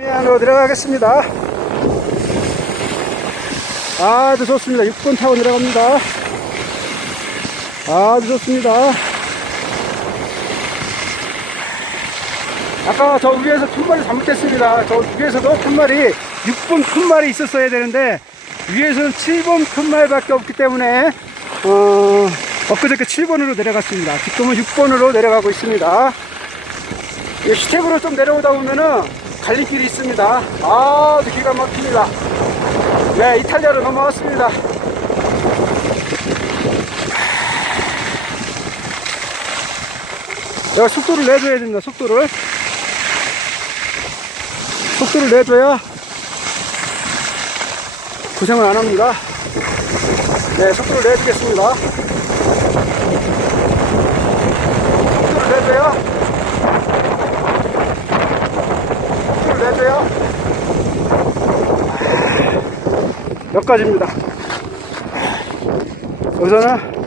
안으로 들어가겠습니다. 아주 좋습니다. 6분 타고 내려갑니다. 아주 좋습니다. 아까 저 위에서 큰 말이 잘못했습니다. 저 위에서도 큰 말이 6분 큰 말이 있었어야 되는데 위에서는 7번 큰 말밖에 없기 때문에 어, 엊그저께 7번으로 내려갔습니다. 지금은 6번으로 내려가고 있습니다. 이 스텝으로 좀 내려오다 보면은 갈림길이 있습니다. 아주 기가 막힙니다. 네, 이탈리아로 넘어왔습니다. 내가 속도를 내줘야 됩니다. 속도를. 속도를 내줘야 고생을 안 합니다. 네, 속도를 내주겠습니다. 속도를 내줘야 내줘야 여기까지입니다. 여기서는